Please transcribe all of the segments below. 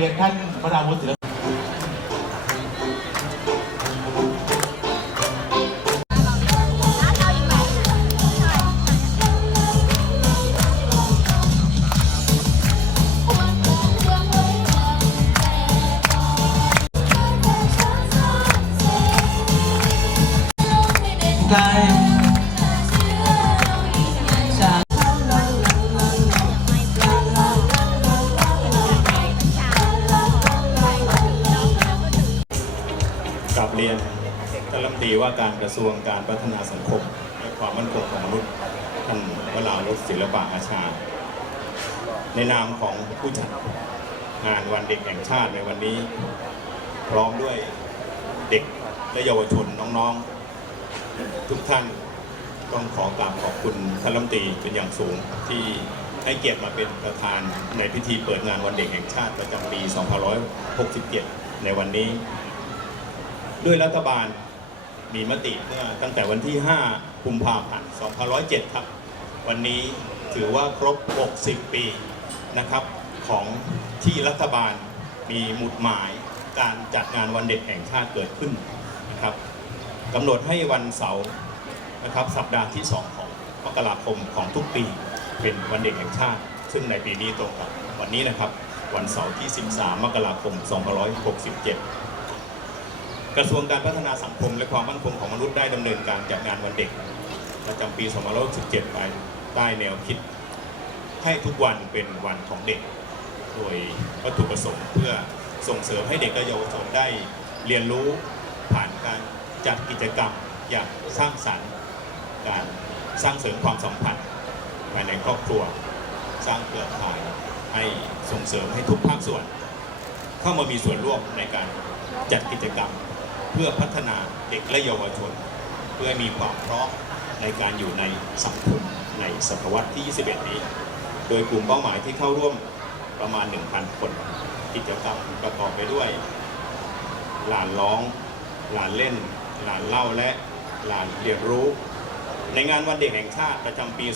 เรียนท่านวระราวุฒิศิลปไกลจ การกระทรวงการพัฒนาสังคม และความมั่นคงของมนุษย์ท่านวราวุฒิศิลปะอาชา ในนามของผู้จัดงานวันเด็กแห่งชาติในวันนี้ พร้อมด้วยเด็กและเยาวชนน้องๆ ทุกท่านต้องขอกราบขอบคุณท่านรัฐมนตรีเป็นอย่างสูงที่ให้เกียรติมาเป็นประธานในพิธีเปิดงานวันเด็กแห่งชาติประจำปี 2567 ในวันนี้ ด้วยรัฐบาล มีมติเมื่อตั้งแต่วันที่ 5 กุมภาพันธ์ 2507 ครับ วันนี้ถือว่าครบ 60 ปีนะครับของที่รัฐบาลมีหมุดหมายการจัดงานวันเด็กแห่งชาติเกิดขึ้นนะครับกำหนดให้วันเสาร์นะครับสัปดาห์ที่ 2 ของมกราคมของทุกปีเป็นวันเด็กแห่งชาติ ซึ่งในปีนี้ตรงกับวันนี้นะครับ วันเสาร์ที่ 13 มกราคม 2567 กระทรวงการพัฒนาสังคมและความมั่นคงของมนุษย์ได้ดำเนินการจัดงานวันเด็ก ประจำปี2567ไปใต้แนวคิด ให้ทุกวันเป็นวันของเด็ก โดยวัตถุประสงค์เพื่อส่งเสริมให้เด็กและเยาวชนได้เรียนรู้ผ่านการจัดกิจกรรมอย่างสร้างสรรค์ การสร้างเสริมความสัมพันธ์ภายในครอบครัว สร้างเครือข่ายให้ส่งเสริมให้ทุกภาคส่วน เข้ามามีส่วนร่วมในการจัดกิจกรรม เพื่อพัฒนาเด็กและเยาวชน เพื่อมีความพร้อมในการอยู่ในสังคมในศตวรรษที่ 21 นี้ โดยกลุ่มเป้าหมายที่เข้าร่วมประมาณ 1,000 คน กิจกรรมประกอบไปด้วย หลานร้อง หลานเล่น หลานเล่าและหลานเรียนรู้ ในงานวันเด็กแห่งชาติประจำปี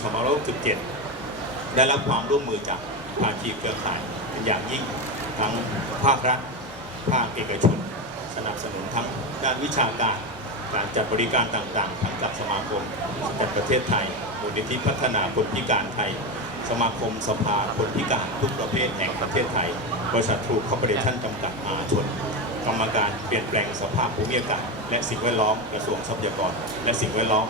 2567 ได้รับความร่วมมือจากภาคีเครือข่ายเป็นอย่างยิ่งทั้งภาครัฐ ภาคเอกชน สนับสนุนทั้งด้านวิชาการการจัดบริการต่างๆทั้งกับสมาคมจัดประเทศไทยมูลนิธิพัฒนาคนพิการไทย สมาคมสภาคนพิการทุกประเภทแห่งประเทศไทย บริษัททรูคอร์ปอเรชั่นจำกัดมหาชน กรรมการเปลี่ยนแปลงสภาพภูมิอากาศและสิ่งแวดล้อมกระทรวงทรัพยากร และสิ่งแวดล้อม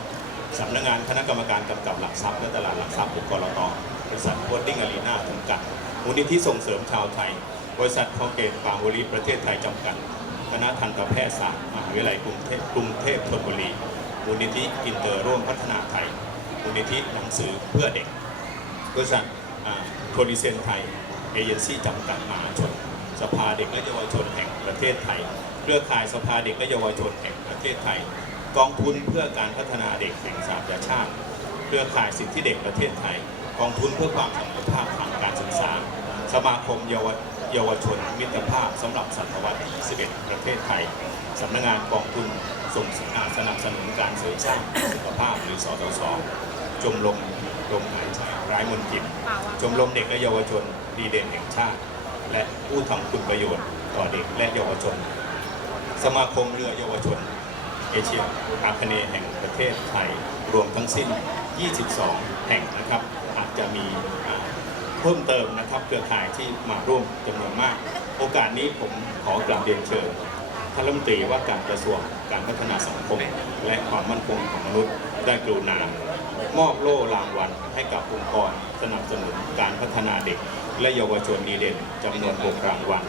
สำนักงานคณะกรรมการกำกับหลักทรัพย์และตลาดหลักทรัพย์หรือกรตบริษัทโคดดิ้งอารีนาจำกัดมูลนิธิส่งเสริมชาวไทย บริษัทคอเกตปางวลีประเทศไทยจำกัด คณะทันตแพทยศาสตร์มหาวิทยาลัยกรุงเทพกรุงเทพธนบุรี มูลนิธิอินเตอร์ร่วมพัฒนาไทย มูลนิธิหนังสือเพื่อเด็กบริษัทโทริเซนไทย เอเจนซี่จำกัดมหาชน สภาเด็กและเยาวชนแห่งประเทศไทย เครือข่ายสภาเด็กและเยาวชนแห่งประเทศไทย กองทุนเพื่อการพัฒนาเด็กแห่งสหประชาชาติ เครือข่ายสิทธิเด็กประเทศไทย กองทุนเพื่อความเสมอภาคทางการศึกษา สมาคมเยาวชน เยาวชนมิตรภาพสำหรับศตวรรษที่ 21 ประเทศไทยสำนักงานกองทุนส่งสริมสนับสนุนการเสริมสร้างสุขภาพหรือสตสจมรมลมหายใจร้ายมนทินชมรมเด็กและเยาวชนดีเด่นแห่งชาติ และผู้ทำคุณประโยชน์ต่อเด็กและเยาวชน สมาคมเรือเยาวชน เอเชียอาคเนย์แห่งประเทศไทยรวมทั้งสิ้น 22 แห่งนะครับ อาจจะมี เพิ่มเติมนะครับเครือข่ายที่มาร่วมจำนวนมาก โอกาสนี้ผมขอกราบเรียนเชิญท่านรัฐมนตรีว่าการกระทรวงการพัฒนาสังคม และความมั่นคงของมนุษย์ได้กรุณามอบโล่รางวัลให้กับองค์กรสนับสนุนการพัฒนาเด็ก และเยาวชนดีเด่นจำนวน6รางวัล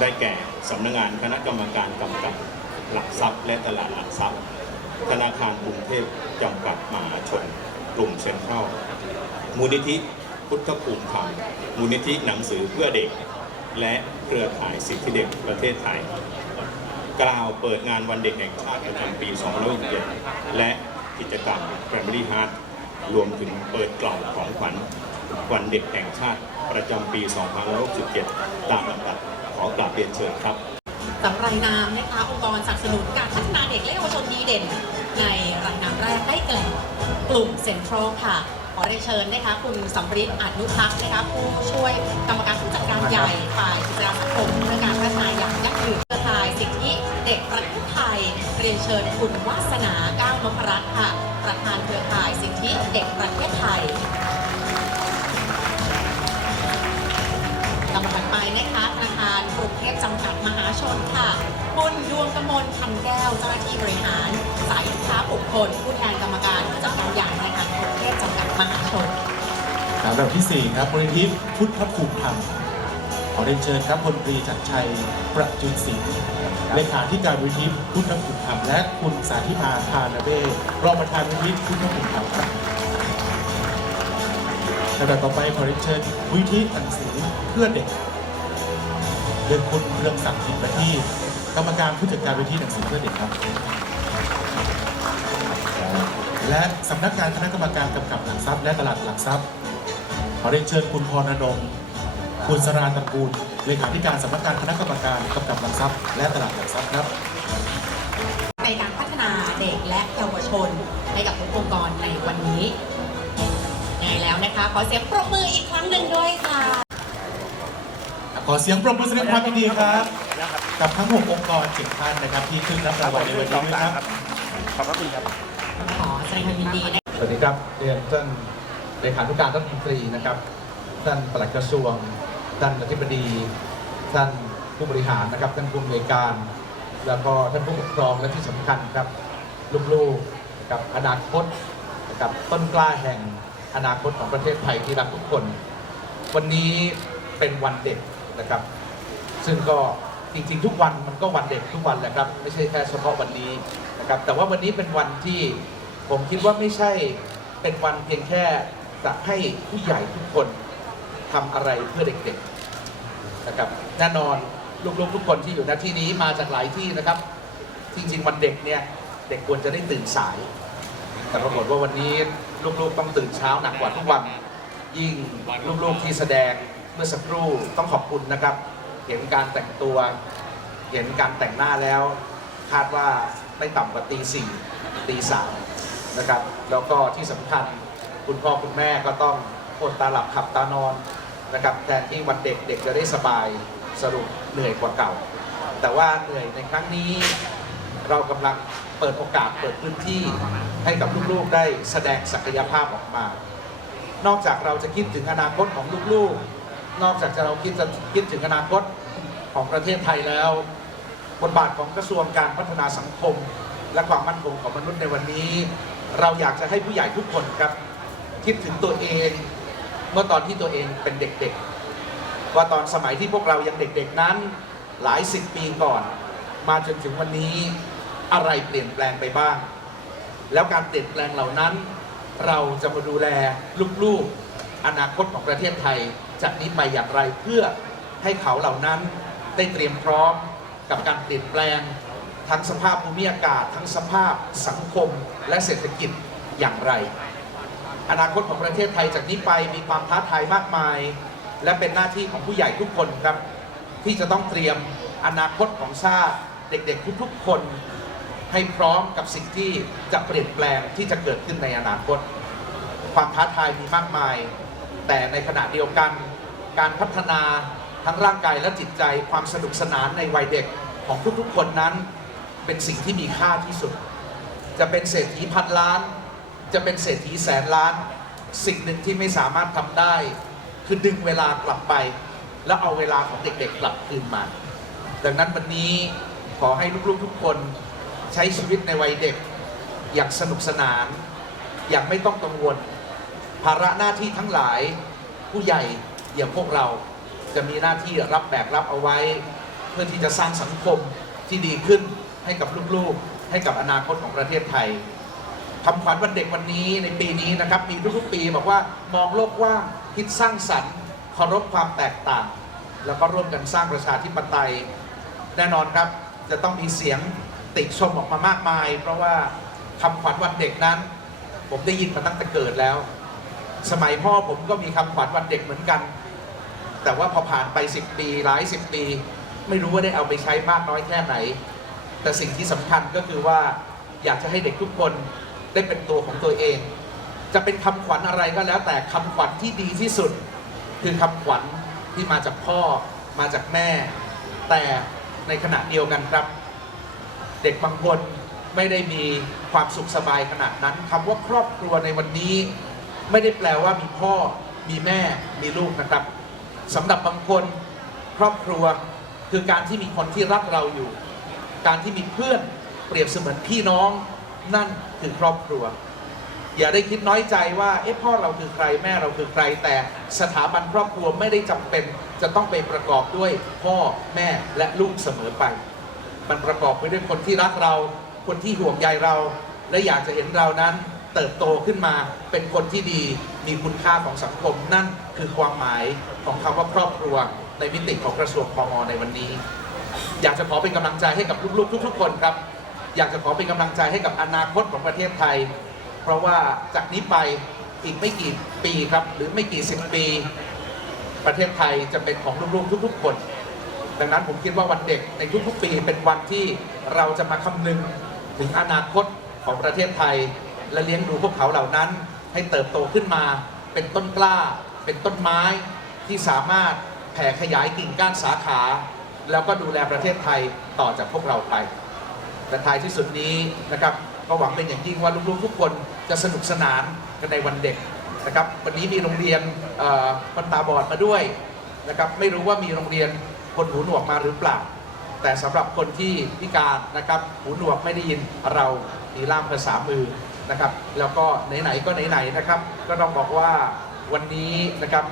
ได้แก่สำนักงานคณะกรรมการกำกับหลักทรัพย์และตลาดหลักทรัพย์ ธนาคารกรุงเทพจำกัดมหาชน กลุ่มเซ็นทรัลมูลนิธิ พุทธภูมิธรรมมูลนิธิหนังสือเพื่อเด็ก และเครือข่ายสิทธิเด็กประเทศไทย กล่าวเปิดงานวันเด็กแห่งชาติประจำปี2027และกิจกรรม Family Heart รวมถึงเปิดกล่องของขวัญวันเด็กแห่งชาติประจำปี 2567 ตามลำดับขอกราบเรียนเชิญครับสำรายนามนะคะองค์กรสนับสนุนการพัฒนาเด็กและเยาวชนดีเด่น ในรายนามแรกได้แก่กลุ่มเซ็นทรัลค่ะ ขอได้เชิญนะคะคุณสำริดอนุทักษ์นะคะผู้ช่วยกรรมการผู้จัดการใหญ่ฝ่ายกิจการสังคมเพื่อการพัฒนาอย่างยั่งยืนเครือข่ายสิทธิเด็กประเทศไทย เรียนเชิญคุณวาสนาก้าวนพรัตน์ค่ะ ประธานเครือข่ายสิทธิเด็กประเทศไทยลำดับถัดไปนะคะธนาคารกรุงเทพจำกัดมหาชนค่ะคุณดวงกมลพันแก้วเจ้าหน้าที่บริหาร สายลูกค้าบุคคลผู้แทนกรรมการผู้จัดการใหญ่นาคา รกรุงเทพจำกัดมหาชนลำดับที่ 4 ครับมูลนิธิพุทธภูมิธรรมขอเรียนเชิญครับพลตรีจักรชัย ประจุนศรีเลขาธิการมูลนิธิพุทธภูมิธรรมและคุณสาธิมาทานาเบรองประธานมูลนิธิพุทธภูมิธรรมครับลำดับต่อไปขอเรียนเชิญมูลนิธิหนังสือเพื่อเด็กเดือนคุณเรืองศักดิ์อินประทีปกรรมการผู้จัดการมูลนิธิหนังสือเพื่อเด็กครับ และสำนักงานคณะกรรมการกำกับหลักทรัพย์และตลาดหลักทรัพย์ ขอเรียนเชิญคุณพรนงค์คุณสราตระกูลเลขาธิการสำนักงานคณะกรรมการกำกับหลักทรัพย์ และตลาดหลักทรัพย์ครับในการพัฒนาเด็กและเยาวชนให้กับทุกองค์กรในวันนี้ยังไงแล้วนะคะ ขอเสียงปรบมืออีกครั้งหนึ่งด้วยค่ะ ขอเสียงปรบมือแสดงความยินดีครับ กับทั้ง 6 องค์กรเจ็ดท่านนะครับที่ขึ้นรับรางวัลในวันนี้ด้วยครับ ขอบพระคุณครับ ขอแสดงความยินดีนะสวัสดีครับเรียนท่านเลขานุการรัฐมนตรีนะครับ ท่านปลัดกระทรวง ท่านอธิบดี ท่านผู้บริหารนะครับ ท่านผู้อำนวยการ แล้วก็ท่านผู้ปกครองและที่สำคัญครับลูกๆนะครับอนาคตนะครับต้นกล้าแห่งอนาคตของประเทศไทยที่รักทุกคน วันนี้เป็นวันเด็กนะครับ ซึ่งก็ จริงๆ ทุกวันมันก็วันเด็กทุกวันแหละครับ ไม่ใช่แค่เฉพาะวันนี้นะครับ แต่ว่าวันนี้เป็นวันที่ผมคิดว่าไม่ใช่เป็นวันเพียงแค่จะให้ผู้ใหญ่ทุกคนทำอะไรเพื่อเด็กๆนะครับแน่นอนลูกๆทุกคนที่อยู่ณที่นี้มาจากหลายที่นะครับ จริงๆวันเด็กเนี่ยเด็กควรจะได้ตื่นสาย แต่ปรากฏว่าวันนี้ลูกๆต้องตื่นเช้าหนักกว่าทุกวันยิ่งลูกๆที่แสดงเมื่อสักครู่ต้องขอบคุณนะครับ เห็นการแต่งตัว เห็นการแต่งหน้าแล้ว คาดว่าไม่ต่ำกว่าตีสี่ตีสามนะครับ แล้วก็ที่สำคัญคุณพ่อคุณแม่ก็ต้องอดตาหลับขับตานอนนะครับแทนที่วันเด็กเด็กจะได้สบายสรุปเหนื่อยกว่าเก่า แต่ว่าเหนื่อยในครั้งนี้ เรากำลังเปิดโอกาสเปิดพื้นที่ให้กับลูกๆได้แสดงศักยภาพออกมา นอกจากเราจะคิดถึงอนาคตของลูกๆ นอกจากจะเราคิดจะคิดถึงอนาคตของประเทศไทยแล้ว บทบาทของกระทรวงการพัฒนาสังคม และความมั่นคงของมนุษย์ในวันนี้ เราอยากจะให้ผู้ใหญ่ทุกคนครับ คิดถึงตัวเอง เมื่อตอนที่ตัวเองเป็นเด็กๆ ว่าตอนสมัยที่พวกเรายังเด็กๆนั้น หลายสิบปีก่อน มาจนถึงวันนี้อะไรเปลี่ยนแปลงไปบ้าง แล้วการเปลี่ยนแปลงเหล่านั้น เราจะมาดูแลลูกๆอนาคตของประเทศไทย จากนี้ไปอย่างไรเพื่อให้เขาเหล่านั้นได้เตรียมพร้อมกับการเปลี่ยนแปลง ทั้งสภาพภูมิอากาศ ทั้งสภาพสังคมและเศรษฐกิจอย่างไร อนาคตของประเทศไทยจากนี้ไปมีความท้าทายมากมาย และเป็นหน้าที่ของผู้ใหญ่ทุกคนครับ ที่จะต้องเตรียมอนาคตของชาติเด็กๆ ทุกๆคน ให้พร้อมกับสิ่งที่จะเปลี่ยนแปลงที่จะเกิดขึ้นในอนาคต ความท้าทายมีมากมาย แต่ในขณะเดียวกัน การพัฒนาทั้งร่างกายและจิตใจความสนุกสนานในวัยเด็กของทุกๆคนนั้นเป็นสิ่งที่มีค่าที่สุด จะเป็นเศรษฐีพันล้าน จะเป็นเศรษฐีแสนล้าน สิ่งหนึ่งที่ไม่สามารถทำได้ คือดึงเวลากลับไป แล้วเอาเวลาของเด็กๆกลับคืนมา ดังนั้นวันนี้ขอให้ลูกๆทุกคนใช้ชีวิตในวัยเด็ก อย่างสนุกสนาน อย่างไม่ต้องกังวล ภาระหน้าที่ทั้งหลายผู้ใหญ่ อย่างพวกเราจะมีหน้าที่รับแบกรับเอาไว้ เพื่อที่จะสร้างสังคมที่ดีขึ้นให้กับลูกๆ ให้กับอนาคตของประเทศไทยคำขวัญวันเด็กวันนี้ในปีนี้นะครับมีทุกๆปีบอกว่ามองโลกกว้างคิดสร้างสรรค์เคารพความแตกต่าง แล้วก็ร่วมกันสร้างประชาธิปไตย แน่นอนครับจะต้องมีเสียงติชมออกมามากมาย เพราะว่าคำขวัญวันเด็กนั้น ผมได้ยินมาตั้งแต่เกิดแล้ว สมัยพ่อผมก็มีคำขวัญวันเด็กเหมือนกัน แต่ว่าพอผ่านไป 10 ปีหลาย10 ปี ไม่รู้ว่าได้เอาไปใช้มากน้อยแค่ไหน แต่สิ่งที่สำคัญก็คือว่าอยากจะให้เด็กทุกคนได้เป็นตัวของตัวเอง จะเป็นคำขวัญอะไรก็แล้ว แต่คำขวัญที่ดีที่สุด คือคำขวัญที่มาจากพ่อ มาจากแม่ แต่ในขณะเดียวกันครับ เด็กบางคนไม่ได้มีความสุขสบายขนาดนั้นคำว่าครอบครัวในวันนี้ ไม่ได้แปลว่ามีพ่อมีแม่มีลูกนะครับ สำหรับบางคนครอบครัวคือการที่มีคนที่รักเราอยู่ การที่มีเพื่อนเปรียบเสมือนพี่น้องนั่นคือครอบครัว อย่าได้คิดน้อยใจว่าเอ๊ะพ่อเราคือใครแม่เราคือใคร แต่สถาบันครอบครัวไม่ได้จำเป็น จะต้องไปประกอบด้วยพ่อแม่และลูกเสมอไป มันประกอบไปด้วยคนที่รักเรา คนที่ห่วงใยเรา และอยากจะเห็นเรานั้น เติบโตขึ้นมาเป็นคนที่ดีมีคุณค่าของสังคม นั่นคือความหมายของคำว่าครอบครัวในมิติของกระทรวงพมในวันนี้ อยากจะขอเป็นกำลังใจให้กับลูกๆ ทุก ๆ คนครับ อยากจะขอเป็นกำลังใจให้กับอนาคตของประเทศไทย เพราะว่าจากนี้ไปอีกไม่กี่ปีครับ หรือไม่กี่สิบปี ประเทศไทยจะเป็นของลูกๆ ทุก ๆ คน ดังนั้นผมคิดว่าวันเด็กในทุกๆ ปีเป็นวันที่เราจะมาคำนึงถึงอนาคตของประเทศไทย และเลี้ยงดูพวกเขาเหล่านั้น ให้เติบโตขึ้นมา เป็นต้นกล้า เป็นต้นไม้ที่สามารถแผ่ขยายกิ่งก้านสาขา แล้วก็ดูแลประเทศไทยต่อจากพวกเราไปและท้ายที่สุดนี้นะครับก็หวังเป็นอย่างยิ่งว่าลูกๆทุกคนจะสนุกสนานกันในวันเด็กนะครับวันนี้มีโรงเรียนคนตาบอดมาด้วยนะครับไม่รู้ว่ามีโรงเรียนคนหูหนวกมาหรือเปล่า แต่สำหรับคนที่พิการนะครับหูหนวกไม่ได้ยินเรามีล่ามภาษามือ นะครับ แล้วก็ไหนๆก็ไหนๆนะครับ ก็ต้องบอกว่าวันนี้นะครับ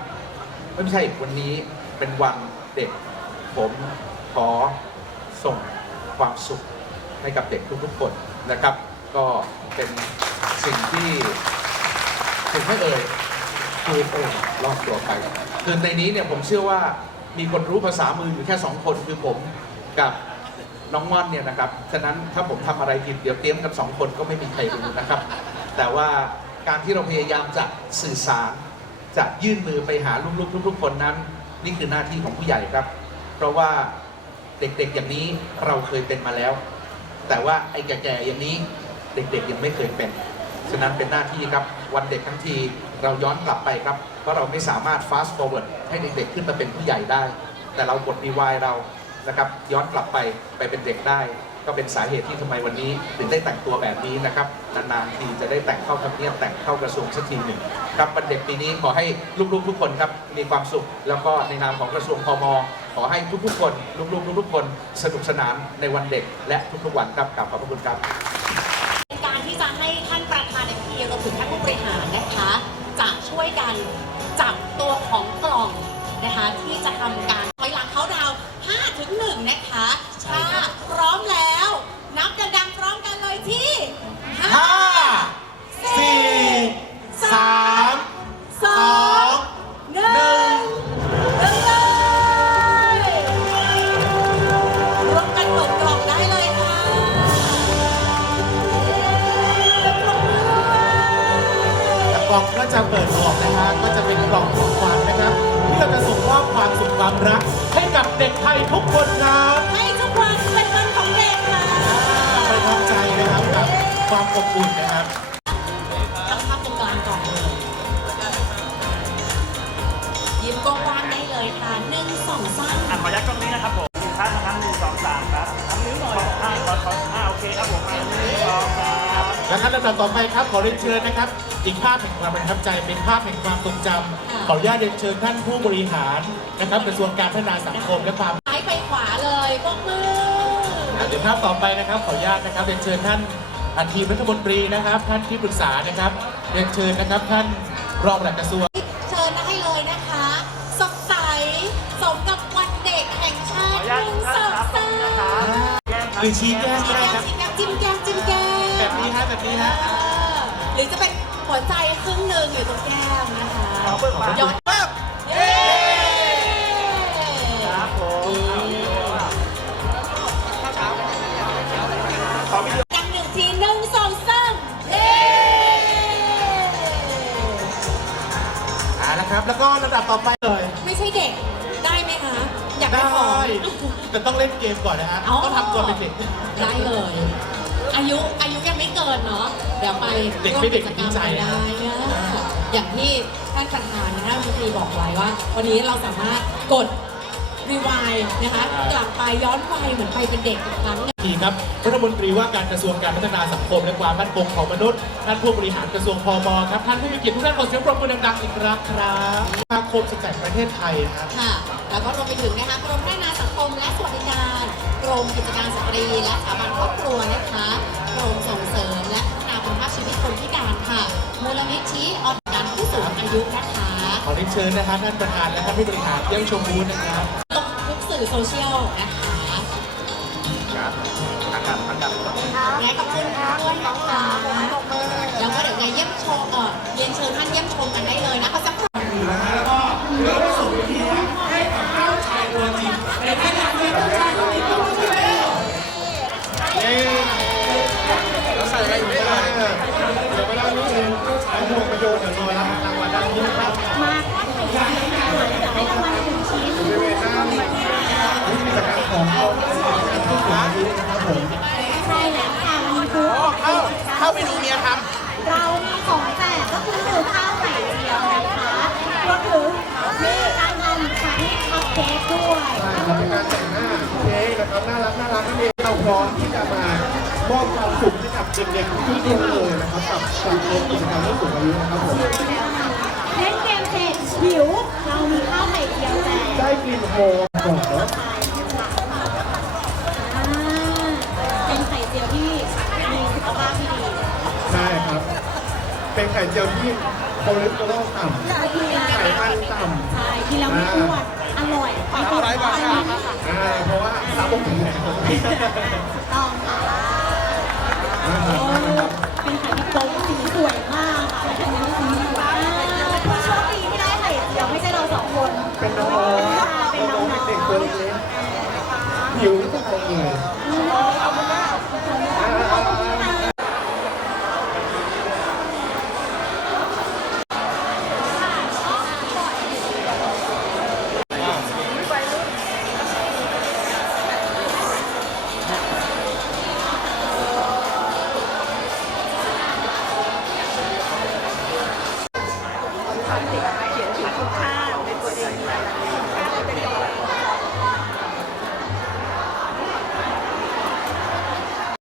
ไม่ใช่วันนี้เป็นวันเด็ก ผมขอส่งความสุขให้กับเด็กทุกๆคนนะครับ ก็เป็นสิ่งที่ถึงไม่เอ่ยคือเอ่ยรอบตัวไปคือในนี้เนี่ยผมเชื่อว่ามีคนรู้ภาษามืออยู่แค่สองคนคือผมกับ น้องม่อนเนี่ยนะครับ ฉะนั้นถ้าผมทำอะไรผิดเดี๋ยวเตรียมกันสองคนก็ไม่มีใครรู้นะครับ แต่ว่าการที่เราพยายามจะสื่อสารจะยื่นมือไปหาลูกๆทุกๆคนนั้น นี่คือหน้าที่ของผู้ใหญ่ครับ เพราะว่าเด็กๆอย่างนี้เราเคยเป็นมาแล้ว แต่ว่าไอ้แก่ๆอย่างนี้เด็กๆยังไม่เคยเป็น ฉะนั้นเป็นหน้าที่ครับ วันเด็กทั้งทีเราย้อนกลับไปครับ เพราะเราไม่สามารถ fast forward ให้เด็กๆขึ้นมาเป็นผู้ใหญ่ได้ แต่เรากด rewind เรา นะครับย้อนกลับไปไปเป็นเด็กได้ ก็เป็นสาเหตุที่ทำไมวันนี้ถึงได้แต่งตัวแบบนี้นะครับนานๆทีจะได้แต่งเข้าทำเนียบแต่งเข้ากระทรวงสักทีหนึ่งครับวันเด็กปีนี้ขอให้ลูกๆทุกคนครับมีความสุข แล้วก็ในนามของกระทรวงพมขอให้ทุกๆคนลูกๆทุกๆคนสนุกสนานในวันเด็กและทุกๆวันครับกราบขอบพระคุณครับ การที่จะให้ท่านประธานในพิธีรวมถึงท่านผู้บริหารนะคะจะช่วยกันจับตัวของกล่องนะคะที่จะทำการ นะคะใช่ถ้าครับพร้อมแล้ว นับดังๆพร้อมกันเลยที่ห้าสี่สามสองหนึ่งเริ่มเลยร่วมกันเปิดกล่องได้เลยค่ะเป็นปรบมือแล้วกล่องก็จะเปิดออกนะฮะก็จะเป็นกล่องของขวัญนะครับที่ เราจะส่งมอบความสุขความรัก ให้กับเด็กไทยทุกคนครับให้ทุกวันเป็นวันของเด็กค่ะไปทำใจนะครับกับความอบอุ่นนะครับตั้งภาพตรงกลางก่อนเลยยิ้มกว้างๆได้เลยค่ะหนึ่งสองสามอะขอยักษ์ตรงนี้นะครับผมอีกครั้งนะครับหนึ่งสองสามครับทำนิ้วหน่อยอ่าขอขออ่าโอเคครับผมอ่าหนึ่งสองสาม และขั้นลำดับต่อไปครับขอเรียนเชิญนะครับ อีกภาพแห่งความประทับใจเป็นภาพแห่งความทรงจำขออนุญาตเรียนเชิญท่านผู้บริหารนะครับกระทรวงการพัฒนาสังคมและความซ้ายไปขวาเลยปรบมือเดี๋ยวภาพต่อไปนะครับขออนุญาตนะครับเรียนเชิญท่านอาทีมรัฐมนตรีนะครับ ท่านที่ปรึกษานะครับเรียนเชิญนะครับท่านรองปลัดกระทรวงเชิญได้เลยนะคะสดใสสมกับวันเด็กแห่งชาขอติอนุญาตหทุนึ่กงท่าสนองครับสามนะครับแก้มครับหรือชี้แก้มจิ้ก็มได้แก้คมรับจิ้มแก้มจิ้มแก้มจิ้มแก้มแบบนี้ฮะแบบนี้ฮะเออหรือจะเป็น หัวใจครึ่งหนึ่งอยู่ตรงแก้มนะคะขอเบิกมาย้อนปั๊บเย้ครับผมยังหนึ่งทีหนึ่งสองสามเย้อ่าแล้วครับ แล้วก็ระดับต่อไปเลย ไม่ใช่เด็กได้ไหมคะ อยากได้ได้ ของ แต่ต้องเล่นเกมก่อนนะฮะเอต้องทำตัวเป็นเด็ก ได้เลย อายุอายุยังไม่เกินเนาะเดี๋ยวไปเด็กร่วมไม่เด็กิกจกรรมดีใจได้นะนะอย่างที่ท่านประธานนะท่านรัฐมนตรีบอกไว้ว่า วันนี้เราสามารถกดรีวายนะคะกลับไปย้อนวัยเหมือนไปเป็นเด็กอีกครั้งหนึ่งทีครับรัฐมนตรีว่าการกระทรวงการพัฒนาสังคมและความมั่นคงของมนุษย์ท่านผู้บริหารกระทรวงพมครับท่านผู้มีเกียรติทุกท่านขอเสียงปรบมือดังๆอีกครั้งครับสมาคมสแตนประเทศไทยนะครับค่ะแล้วก็รวมไปถึงนะคะกรมพัฒนาสังคมและสวัสดิการ กรมกิจการสตรี และสถาบันครอบครัวนะคะกรมส่งเสริมและพัฒนาคุณภาพชีวิตคนพิการค่ะมูลนิธิออการผู้สูงอายุนะคะขอเรียนเชิญนะครับท่านประธานและท่านผู้บริหารเยี่ยมชมบูธนะครับลงทุกสื่อโซเชียลนะคะไงขอบคุณด้วยนะคะแล้วก็เดี๋ยวไงเยี่ยมชมเออเรียนเชิญท่านเยี่ยมชมกันได้เลยนะคะสักครู่ ของเราผู้สูงอายุนะครับผมใช่แล้วค่ะมีทุกเข้าเข้าไปดูเมียทเรามีของแจกก็คือข้าวไข่เจียวนะคะรวมถึงมีการทำชาที่คัพเค้กด้วยใช่ครับเป็นการแต่งหน้าเค้กนะครับน่ารักน่ารักนั่นเองเราพร้อมที่จะมามอบความสุขให้กับเด็กๆทุกคนเลยนะครับกับการเล่นกิจกรรมผู้สูงอายุนะครับผมเล่นเกมเสร็จหิวเรามีข้าวไข่เจียวแจกได้กลิ่นหอมก่อน ใช่ครับ เป็นไข่เจียวที่คอเลสเตอรอลต่ำแล้วกินแล้วไขมันต่ำ ใช่กินแล้วไม่อ้วนอร่อยอร่อยอร่อยอ่าเพราะว่าสาวผมถึงแล้วต้องค่ะนะครับนะครับเป็นไข่ที่โป๊